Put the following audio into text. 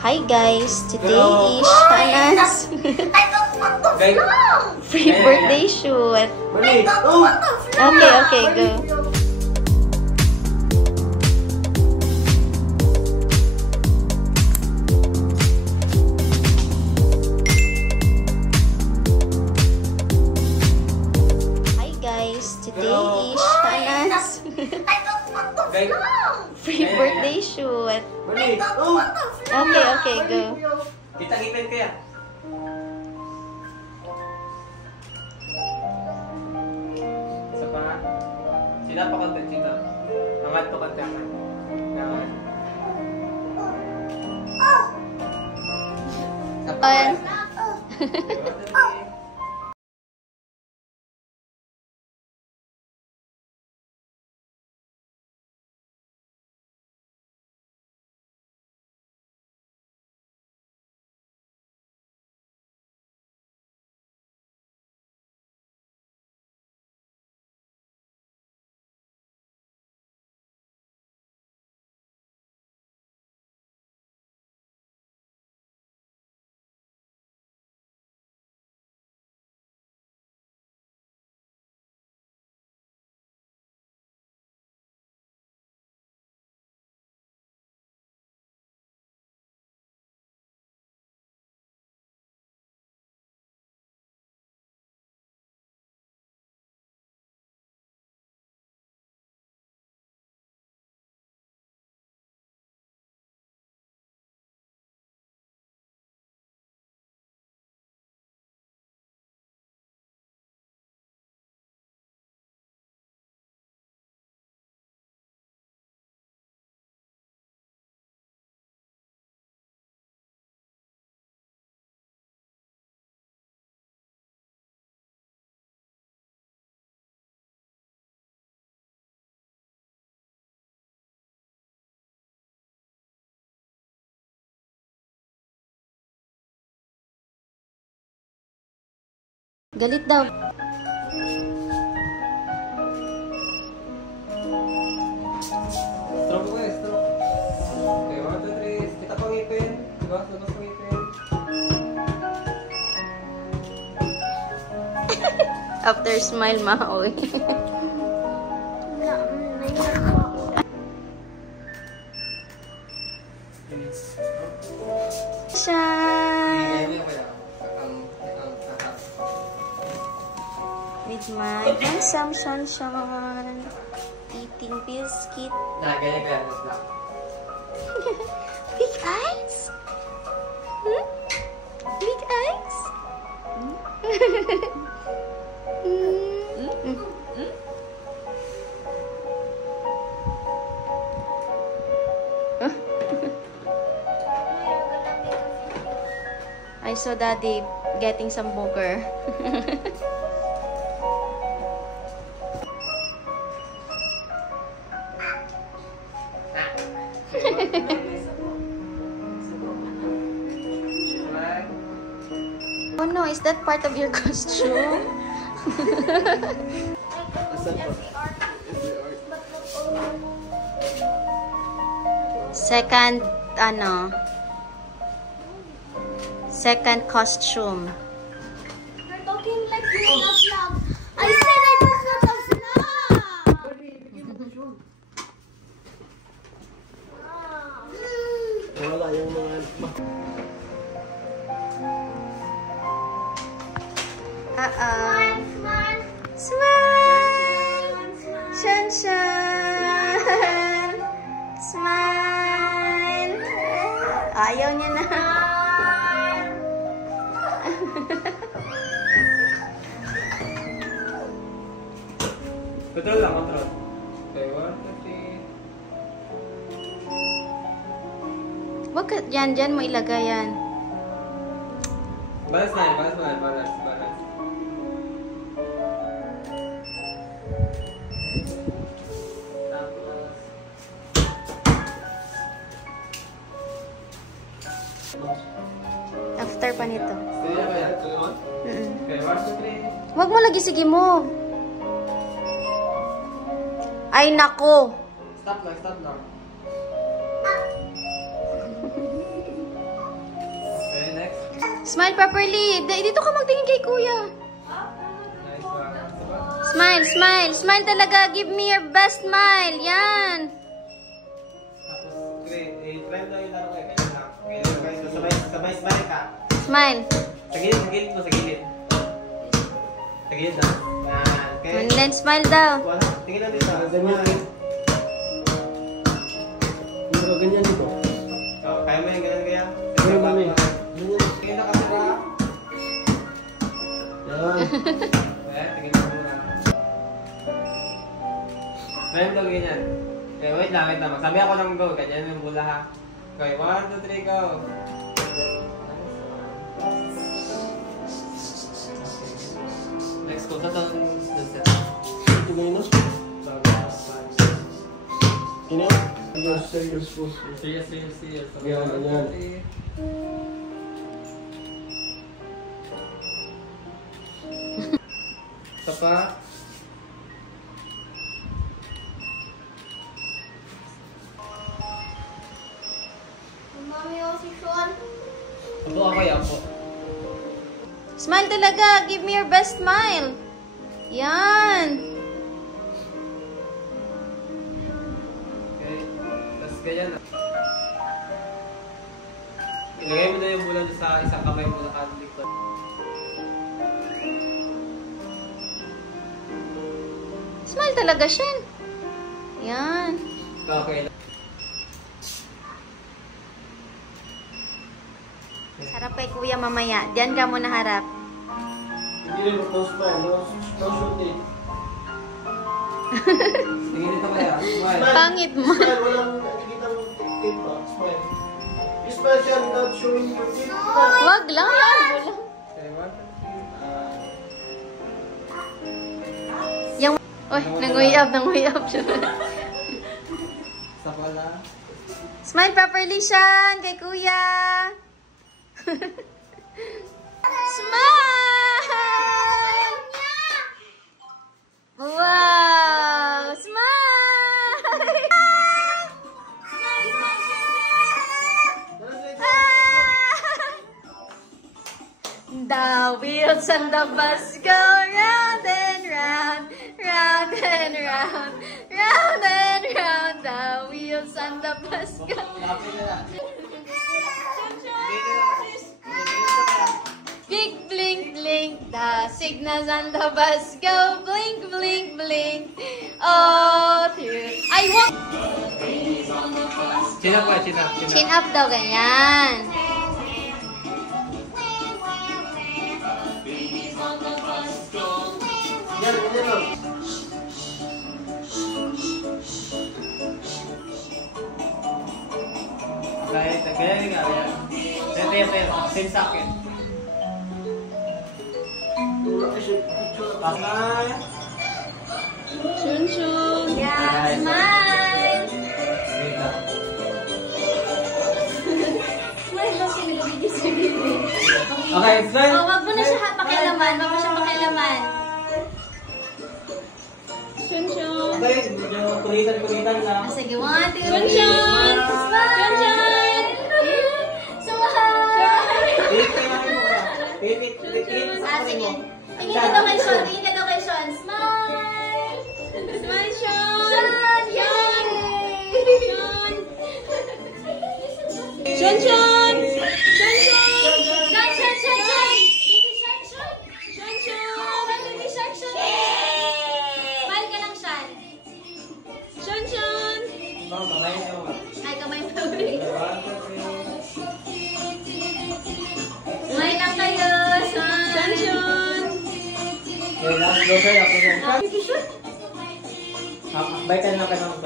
Hi guys, today is Shana's free birthday shoot. Okay, go. Hi guys, today is Shana's free birthday shoot. Okay, go. Kita ngipin kaya. Isa pa nga. Sila pa content sila. Angat to content. Angat. Isa pa. Galit daw. Stroke ko eh, stroke. Okay, 1, 2, 3. Kita pang ngipin. Diba? Labas pang ngipin. After smile, maoy. Shine! With my handsome sunshine, eating biscuit. Nah, ganyan kaya. Big eyes? Hmm? Big eyes? I saw Daddy getting some booger. Oh no, is that part of your costume? Second, second costume. You're talking like you're not vlog. I said I was not a vlog. Wala yung mga... Smile. Smile! Sunshine! Smile! Ayaw niya na. Control lang, control. Okay, 1, 2, 3. Wag ka, dyan mo ilagay yan. Balance na yun, balance. After pa nito. Steady na ba yan? Okay, 1, 2, 3. Wag mo lagi, sige mo. Ay, nako. Stop lang. Smile properly. Dito ka magtingin kay kuya. Nice one. Isa pa. Smile, smile. Smile talaga. Give me your best smile. Yan. Tapos, try mo yung laro kayo. Ganyan lang. Ganyan lang. Sabay ka. Smile. Sa gilid mo, sa gilid. Sa gilid na. Yan. Okay. And then smile daw. Wala. Tingin lang dito. Ganyan. Pero ganyan dito. Oh, kaya mo yung ganyan kaya? Ganyan, mami. Tingin na kasi ba? Yan. Ayan, tingin mo muna. Try mo ganyan. Okay, wait lang. Sabi ako ng go. Ganyan yung bula ha. Okay, 1, 2, 3, go. Next go. Dun set. Ito ganyan no? Kino? Serious pose. Serious. Yan, ganyan. Isa pa. Mami, oh, si Sean. Apo ako yan po. Smile talaga. Give me your best smile. Yan. Okay. Tapos ganyan na. Ilagay mo na yung bulan sa isang kamay mo na kalikot. Smile talaga siya. Yan. Okay. Harap kay kuya mamaya. Diyan ka muna harap. Hindi rin no smile. No shooting. Tingin dito kaya. Smile. Pangit mo. Smile. Walang nakikita mo tip pa. Smile. Smile siya without showing your teeth. Wag lang yan. Okay, 1, 2, 3. Yung... Uy, nanguyab siya. Isa pala. Smile properly siya kay kuya. Smile! Wow! Smile! The wheels on the bus go round and round, round and round, round and round. The wheels on the bus go. Lapit na lang. Big blink blink, the signals on the bus go blink blink blink. Oh, through. Ay, wag! Chin up po, chin up. Chin up daw, ganyan. Yan, ganyan lang. Kahit, ganyan nga. Tayo. Same sa akin. Wala kasi picture. Smile. Shun shun. Yeah, Nice. smile. Wait lang. Smile daw siya nagbibigay sa gilid. Okay, smile. Oh, wag mo na siya pakialaman. Wag mo siya pakialaman. Shun shun. Okay, medyo kulitan lang. Sige, 1, 2, 3. Shun shun. Shun shun. Smile. Tingin ka lang mo kaya. Tingin sa akin Sige. mo. Tingin ka daw kay Sean. Tingin ka daw kay Sean. Smile. Smile, Sean. Sean. Yay. Sean. Sean, Sean. Sean, Sean. Sean, Sean, Sean, Sean. Baby Sean, Sean. Sean, Sean. Baby Sean, Sean. Smile ka lang, Sean. Sean, Sean. Bang, kamay niyo. Ay, kamay mo. 1, 2, 3. Smile lang kayo. Sean. Sean, Sean. Okay, last closer. Baby Sean. Bye ka na kayo ng